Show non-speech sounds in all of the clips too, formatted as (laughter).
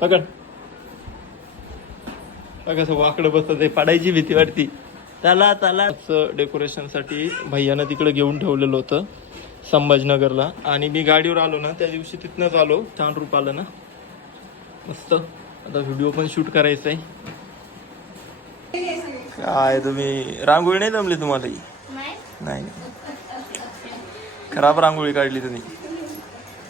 पकड. कसं वाकडं बसत आहे पाडायची भीती वाटती. चला चला. डेकोरेशनसाठी भैयानं तिकडे घेऊन ठेवलेलं होतं संभाजीनगरला. आणि मी गाडीवर आलो ना त्या दिवशी तिथनंच आलो छान रूप आलं ना. मस्त. आता व्हिडिओ पण शूट करायचा आहे काय तुम्ही रांगोळी नाही जमली तुम्हाला? नाही. नाही खराब रांगोळी काढली तुम्ही.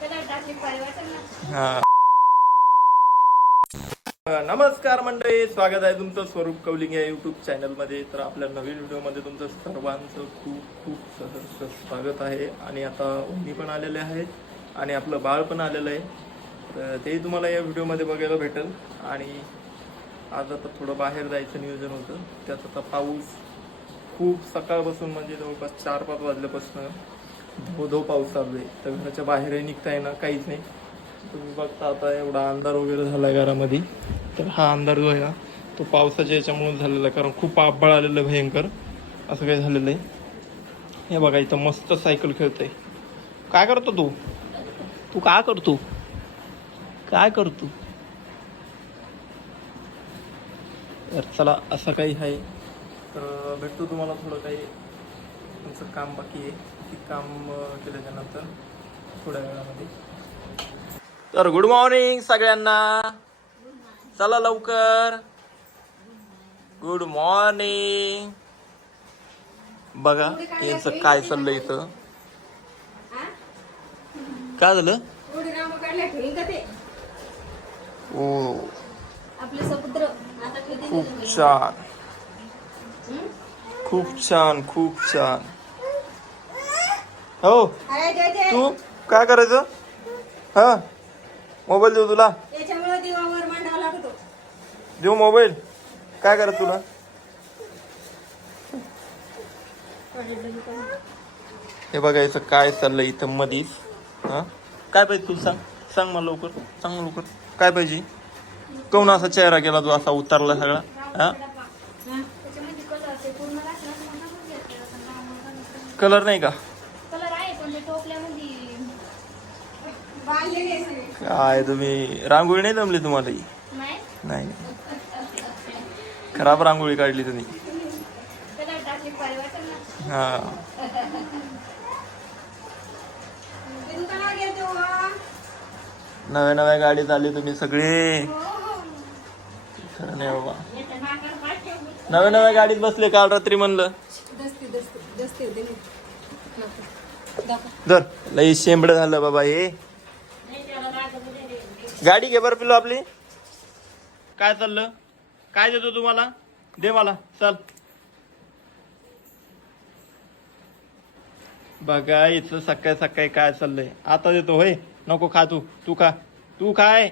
त्याला हा. नमस्कार मंडळी स्वागत आहे तुमचं स्वरूप कौलिंग या युट्यूब चॅनलमध्ये तर आपल्या नवीन व्हिडिओमध्ये तुमचं सर्वांचं खूप खूप सहर्ष स्वागत आहे. आणि आता उन्ही पण आलेले आहेत आणि आपलं बाळ पण आलेलं आहे. तर तेही तुम्हाला या व्हिडिओमध्ये बघायला भेटेल. आणि आज आता थोडं बाहेर जायचं नियोजन होतं. त्यात आता पाऊस खूप सकाळपासून म्हणजे जवळपास चार पाच वाजल्यापासून धो धो पाऊस चालू आहे. तर घराच्या बाहेरही निघता येणार काहीच नाही. तुम्ही बघता आता एवढा अंधार वगैरे झाला आहे घरामध्ये. तर हा अंधार जो आहे ना तो पावसाच्या याच्यामुळे झालेला आहे. कारण खूप आभाळ आलेलं आहे भयंकर. असं काही झालेलं आहे. हे बघा इथं मस्त सायकल खेळतंय. काय करतो तू? तू काय करतो? काय करतो? तर चला असं काही आहे. तर भेटतो तुम्हाला थोडं काही. तुमचं काम बाकी आहे. ते काम केल्याच्यानंतर थोड्या वेळामध्ये. तर गुड मॉर्निंग सगळ्यांना. चला लवकर. गुड मॉर्निंग बघा यांचं काय चाललंय इथं? काय झालं? ओ. खूप छान. खूप छान खूप छान. हो. तू काय करायचं? हा? मोबाईल देऊ तुला याच्यामुळे देवावर मांडावा लागतो देऊ मोबाईल. काय करत तुला? हे बघायचं काय चाललंय इथं मधीच. हा? काय पाहिजे तुला सांग? सांग मला लवकर. सांग लवकर. काय पाहिजे? कोण असा चेहरा केला तू असा उतरला सगळा? हा? कलर नाही का. काय तुम्ही? रांगोळी नाही जमली तुम्हाला? नाही. नाही. खराब रांगोळी काढली तुम्ही हा. नव्या नव्या गाडीत आली तुम्ही सगळे. खरं नाही बाबा. नव्या नव्या गाडीत बसले काल रात्री म्हणलं. जर लई शेंबड झालं बाबा हे. गाडी घे बरं पिलो आपली. काय चाललं? काय देतो तुम्हाला? दे मला चल. बघा इथं सकाळी सकाळी काय चाललंय. आता देतो होय? नको खा तू. तू खा. तू काय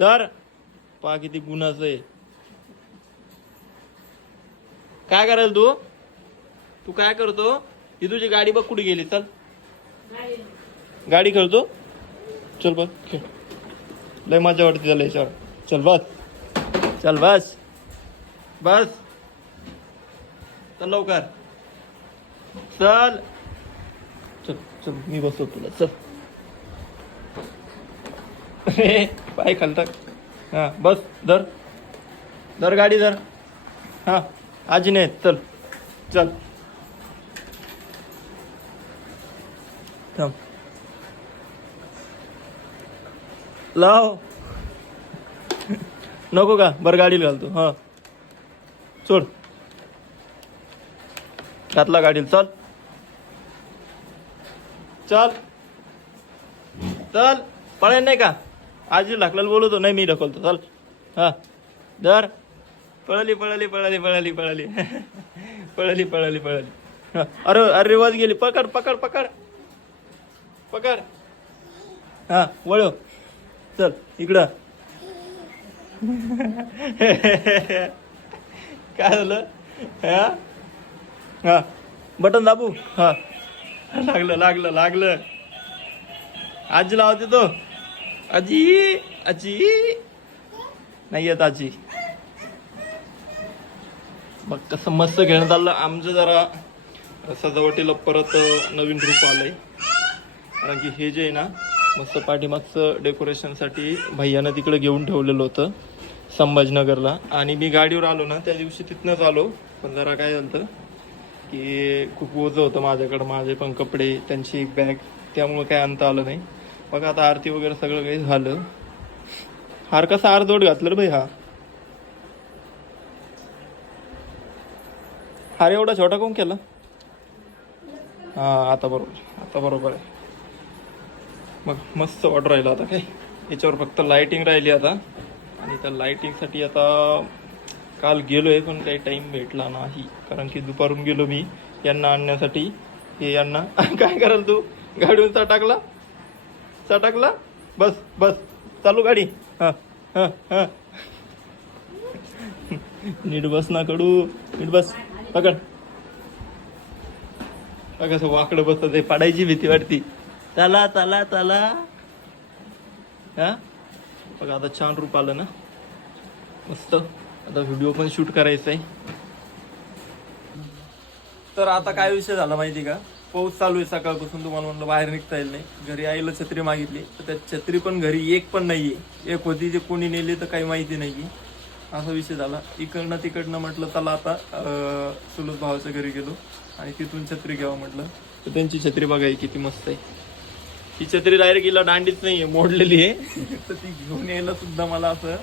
तर पा किती गुन्हाच आहे. काय करायला तू? तू काय करतो? ही तुझी गाडी बघ कुठे गेली. चल. गाडी खेळतो. चल बघ खेळ. लय मजा वाटते त्याला याच्यावर. चल बस. चल बस. बस. चल लवकर. चल. चल चल मी बसतो तुला. चल. पाय खाल टाक. हा बस धर. धर गाडी धर. हा आजी नाही चल. चल. थांब. लाव. नको का? बरं गाडीला घालतो. हां. सोड. घातला गाडीला. चल. चल. चल. पळेल नाही का? आजी ढकलायला बोलवतो. नाही मी ढकलतो. चल. हां. धर. पळाली पळाली पळाली पळाली पळाली. (laughs) पळाली पळाली पळाली. अरे अरे रिवाज गेली. पकड पकड पकड. पकड. हां वळव. चल इकडं. काय झालं? हा? हा. बटन दाबू? हा. लागलं लागलं लागलं. आजी लावते तो. आजी आजी. नाही येत आजी. मग कसं मस्त घेण्यात आलं आमचं जरा सजावटीला परत नवीन रूप आलंय. कारण की हे जे आहे ना मस्त पाठीमागचं डेकोरेशनसाठी भैयानं तिकडे घेऊन ठेवलेलं होतं. संभाजीनगरला. आणि मी गाडीवर आलो ना त्या दिवशी तिथनंच आलो. पण जरा काय झालं की खूप ओझं होतं माझ्याकडं. माझे पण कपडे त्यांची एक बॅग त्यामुळं काय आणता आलं नाही. बघा आता आरती वगैरे सगळं काही झालं. हार कसा अर्धवट घातलं रे भाई हा? हार एवढा छोटा कोण केला? हा आता बरोबर. आता बरोबर आहे. मग मस्त ऑर्डर राहिलं आता काय. याच्यावर फक्त लाइटिंग राहिली आता. आणि त्या लाईटिंगसाठी आता काल गेलोय पण काही टाइम भेटला नाही. कारण की दुपारून गेलो मी यांना आणण्यासाठी. हे यांना. (laughs) काय कराल तू? गाडीवर चटाकला चटाकला बस बस. चालू गाडी. हा हा हा. (laughs) नीट बस ना कडू. नीट बस. पकड. बघ कसं वाकडं बसत ते पडायची भीती वाटती. चला चला चला. हा? बघा आता छान रूप आलं ना. मस्त. आता व्हिडिओ पण शूट करायचा आहे तर आता काय विषय झाला माहिती का? पाऊस चालू आहे सकाळपासून तुम्हाला म्हणलं बाहेर निघता येईल नाही. घरी आईला छत्री मागितली तर त्या छत्री पण घरी एक पण नाहीये. एक होती जे कोणी नेली तर काही माहिती नाही असा विषय झाला. इकडनं तिकडनं म्हटलं चला आता सुलभ भावाच्या घरी गेलो आणि तिथून छत्री घ्यावं म्हटलं. तर त्यांची छत्री बघाय किती मस्त आहे. ही छत्री डायरेक्ट हिला दांडीच नाहीये मोडलेली आहे. (laughs) तर ती घेऊन यायला सुद्धा मला असं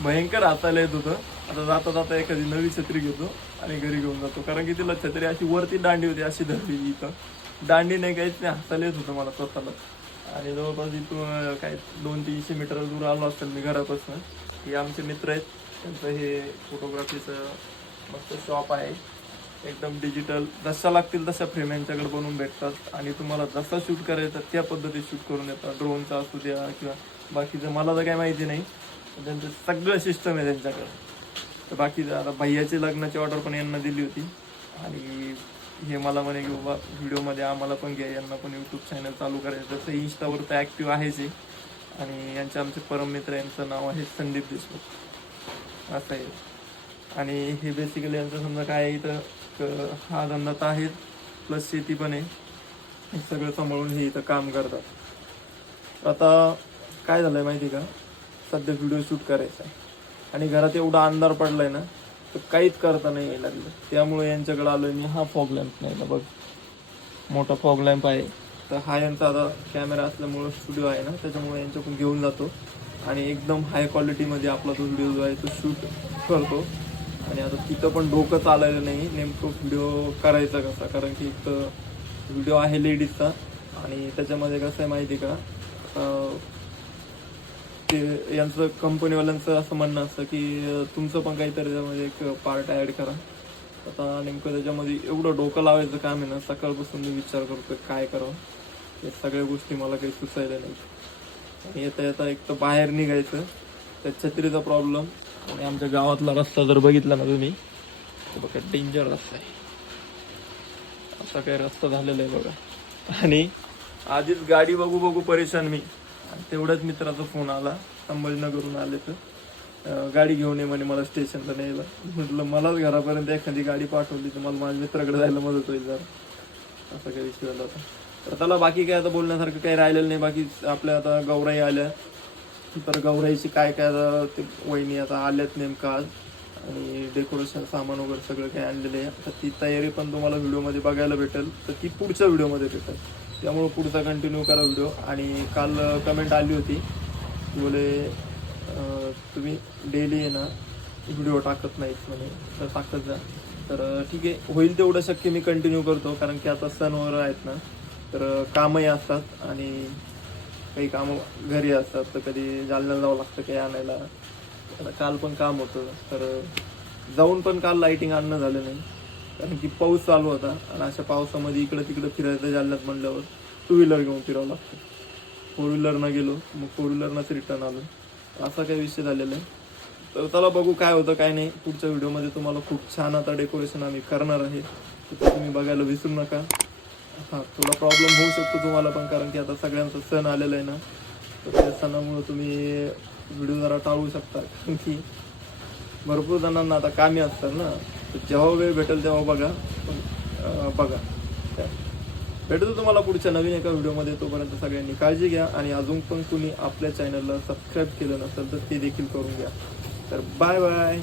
भयंकर हाताला येत होतं. आता जाता जाता एखादी नवी छत्री घेतो आणि घरी घेऊन जातो. कारण की तिला छत्री अशी वरती दांडी होती अशी धरलेली इथं. दांडी नाही काहीच नाही हाताला येत होतं मला स्वतःला. आणि जवळपास इथून काय दोन तीनशे मीटर दूर आलो असेल मी घरापासून. हे आमचे मित्र आहेत. त्यांचं हे फोटोग्राफीचं मस्त शॉप आहे. एकदम डिजिटल जशा लागतील तशा फ्रेम यांच्याकडे बनवून भेटतात. आणि तुम्हाला जसा शूट करायचा त्या पद्धतीत शूट करून देतात. ड्रोनचा असू द्या किंवा बाकीचं मला तर काही माहिती नाही. त्यांचं सगळं सिस्टम आहे त्यांच्याकडं. तर बाकी आता भैयाची लग्नाची ऑर्डर पण यांना दिली होती. आणि हे मला म्हणे की बाबा व्हिडिओमध्ये आम्हाला पण घ्या यांना पण यूट्यूब चॅनल चालू करायचं. तसं इंस्टावर तर ॲक्टिव्ह आहेच आहे आणि यांचे आमचे परम मित्र यांचं नाव आहे संदीप देशमुख. असं आहे. आणि हे बेसिकली यांचं समजा काय आहे इथं हा धंदा तर आहेच प्लस शेती पण आहे. हे सगळं सांभाळून हे इथं काम करतात. आता काय झालं आहे माहिती का? सध्या व्हिडिओ शूट करायचा आहे. आणि घरात एवढा अंधार पडलाय ना तर काहीच करता नाही यायला लागलं. त्यामुळे यांच्याकडे आलोय मी. हा फॉग लॅम्प नाही बघ. मोठा फॉग लॅम्प आहे. तर हा यांचा आता कॅमेरा असल्यामुळं स्टुडिओ आहे ना त्याच्यामुळे यांच्याकडून घेऊन जातो. आणि एकदम हाय क्वालिटीमध्ये आपला तो व्हिडिओ जो आहे तो शूट करतो. आणि आता तिथं पण डोकं चालायला नाही. नेमकं व्हिडिओ करायचा कसा? कारण की इथं व्हिडिओ आहे लेडीजचा आणि त्याच्यामध्ये कसं आहे माहिती आहे का ते यांचं कंपनीवाल्यांचं असं म्हणणं असतं की तुमचं पण काहीतरी त्यामध्ये एक पार्ट ॲड करा. आता नेमकं त्याच्यामध्ये एवढं डोकं लावायचं काम आहे ना सकाळपासून मी विचार करतो काय करावं? हे सगळ्या गोष्टी मला काही सुचायला नाही आणि येता येता एक तर बाहेर निघायचं. त्या छत्रीचा प्रॉब्लेम आणि आमच्या गावातला रस्ता जर बघितला ना तुम्ही तर बघा डेंजर रस्ता आहे. असा काही रस्ता झालेला आहे बघा. आणि आधीच गाडी बघू बघू परेशान मी. तेवढ्याच मित्राचा फोन आला. संभाजीनगरहून आले तर. गाडी घेऊन ये म्हणे मला स्टेशनला न्यायला. म्हटलं मलाच घरापर्यंत एखादी गाडी पाठवली तर मला माझ्या मित्राकडे जायला मदत होईल जरा. असं काही विषय झाला होता. तर त्याला बाकी काय आता बोलण्यासारखं काही राहिलेलं नाही. बाकी आपल्या आता गौराई आल्या. तर गौराईची काय काय आता ते वहिनी आता आल्यात नेमकं आज. आणि डेकोरेशन सामान वगैरे सगळं काही आणलेलं आहे. तर ती तयारी पण तुम्हाला व्हिडिओमध्ये बघायला भेटेल. तर ती पुढच्या व्हिडिओमध्ये भेटेल. त्यामुळं पुढचा कंटिन्यू करा व्हिडिओ आणि काल कमेंट आली होती. की बोले तुम्ही डेली आहे ना व्हिडिओ टाकत नाहीत म्हणे. तर टाकत जा. तर ठीक आहे. होईल तेवढं शक्य मी कंटिन्यू करतो. कारण की आता सण वगैरे आहेत ना तर कामही असतात. आणि काही कामं घरी असतात. तर कधी जालन्याला जावं लागतं काही आणायला. काल पण काम होतं. तर जाऊन पण काल लाईटिंग आणणं झालं नाही. कारण की पाऊस चालू होता आणि अशा पावसामध्ये इकडं तिकडं फिरायचं जालन्यात म्हणल्यावर टू व्हीलर घेऊन फिरावं लागतं. फोर व्हीलरनं गेलो मग फोर व्हीलरनंच रिटर्न आलो. असा काही विषय झालेला आहे. तर चला बघू काय होतं काय नाही. पुढच्या व्हिडिओमध्ये तुम्हाला खूप छान आता डेकोरेशन आम्ही करणार आहे. तर ते तुम्ही बघायला विसरू नका. हां थोडा प्रॉब्लेम होऊ शकतो तुम्हाला पण कारण की आता सगळ्यांचा सण आलेला आहे ना. तर त्या सणामुळे तुम्ही व्हिडिओ जरा टाळू शकता कारण की भरपूर जणांना आता कामी असतात ना. जेव्हा वेळ भेटेल तेव्हा बघा. पण बघा. भेटतो तुम्हाला पुढच्या नवीन एका व्हिडिओमध्ये. तोपर्यंत सगळ्यांनी काळजी घ्या आणि अजून पण कुणी आपल्या चॅनलला सबस्क्राईब केलं नसेल तर ते देखील करून घ्या. तर बाय बाय